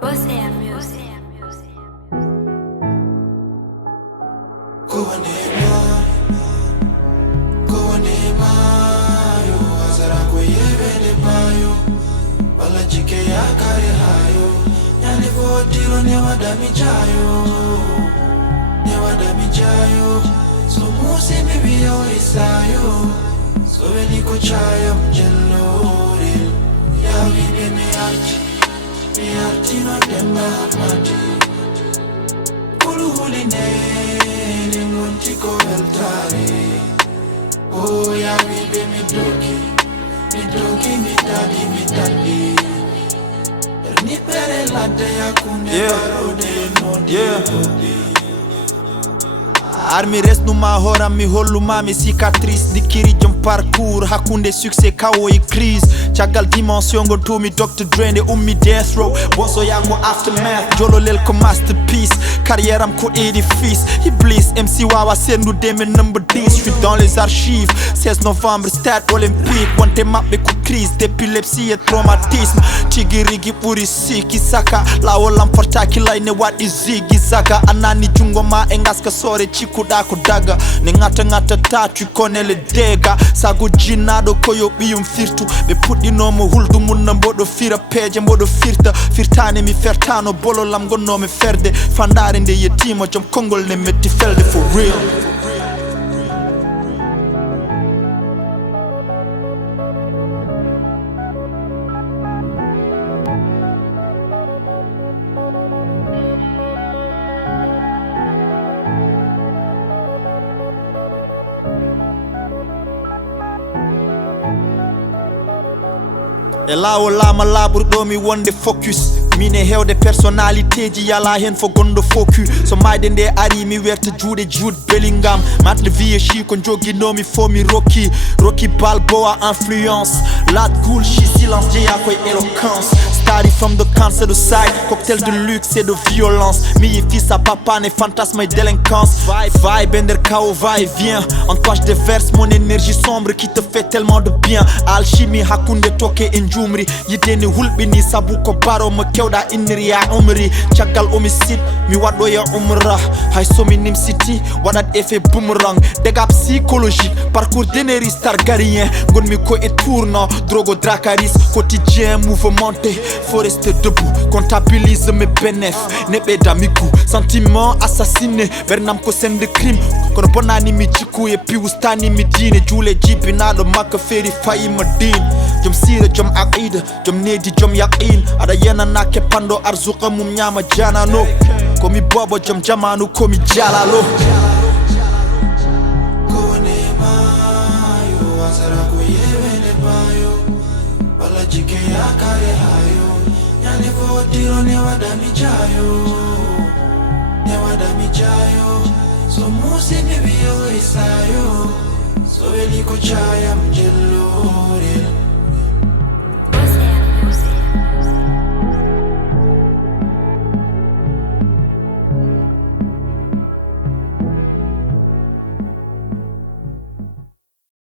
Boosoya music. Woni E Maa yo azara ko yevele bayo wala jike ya kare hayo yani fotiro ne wadami jayo so musi bibi yo isayo so veli ko chaya mjelore ya vibe me arti no demba mati huli ne montiko eltare oh ya vibe mi doki mi tadi ni pere la de ya kunde parode no di Armi reste numa hora mi holluma mi cicatrice Dikiri jom parcours hakunde succès kawo e crise Chagal dimension go to mi Dr. Dre de ummi death row Boosoya ko aftermath jololel ko masterpiece Carrière am ko édifice Iblis MC wawa sendu deme number 10 Je suis dans les archives 16 novembre stade olympique Wante mabbe ko crise d'épilepsie et traumatisme Tigirigi puri siki saka Lawo lamportaki layne wadi zigi zaga Anani jungo ma engaska sore chiku Dako daga ne ngata ta tu connais les dégâts sago jinado koyo biyum firtu be puddino mo huldu mun na mbodo fira peje mbodo firtane mi fertano bolo lam gonno me ferde fandare nde yetimo jom kongol ne metti felde for real E lawo lama laɓurɗo mi wonde focus mine hewde personnalité ji yala hen fo gondo focus so mayde nde ari mi werta juuɗe Jude Bellingham matle VG ko joguinomi fo mi Rocky Balboa influence lat cool chi silence jeeya koye éloquence Starry from the cancer de side cocktail de luxe et de violence mi yi fils à papa ne fantasme et délinquance vibe ender kao va et vient en toile de verse mon énergie sombre qui te fait tellement de bien alchimie hakunde toke en jumri yideni hulɓini sabu ko baro mo kewɗa inniri ya umri caggal homicide mi waɗɗo ya umra hay somi nimsiti waɗat effet boomerang dégâts psychologique parcours Daenerys Targaryen gonmi ko e tournant drogo Dracarys quotidien mouvementé faut rester debout comptabilise mes bénéfices ne ɓeydamiku sentiment assassiné bernam ko sende crime kono bonnani mi jikku e piwustani mi diine juule jibinaɗo makka feeri fayima din jom sira jom aqida jom needi jom yaqin aɗa yenana keppando arzuqa mum ñama janano komi bobo jom jamanu komi jalalo Woni E Maa yo azara ko yevele bayo wala jike ya kare hayo yani fotiro ne wadami jayo so musi bibi yo isayo so veli ko chaya